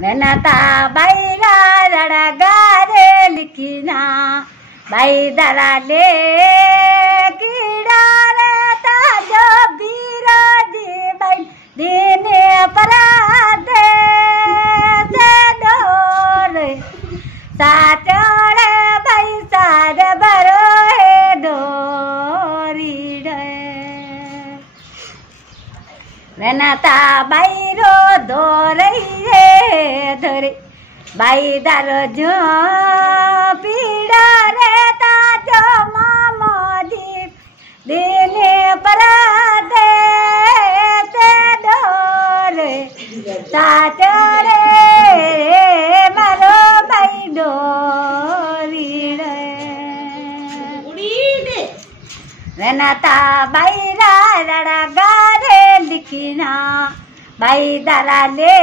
मेहनता बाईरा रड़ा गारे लिखिना बाई दरा ले कीड़ा रहता जो बीरा दी बाई दीने पराते से डोरे साचोड़े बाई सार बरो है डोरी डे मेहनता बाईरो धोरे धरे बाई दर जो पीड़ा रहता जो मामा दीप देने पर दे से डोरे साचरे मारो बाई डोरी रे रेनाता बाई रड़ा गारे लिखिना बाई दरा ले